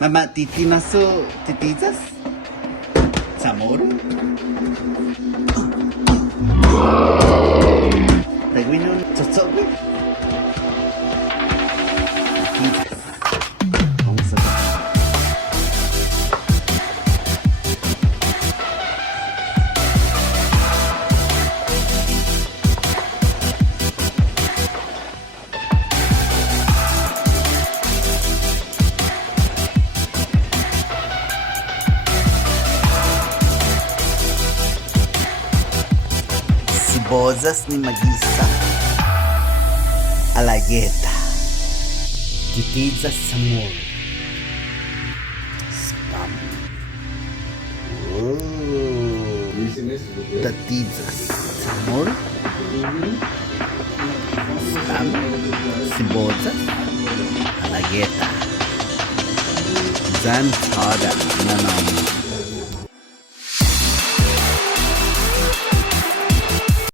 Mama, titimasu, titizas? Chamorro? Reguinon, tzotzogwe? Titizas. Vamos a ver. Sibozas ni Magisa, Alayeta, Típicas Chamorro, Spam, Tortillas, Chamorro, Spam, Sibozas, Alayeta, Zan Tada, Nanam.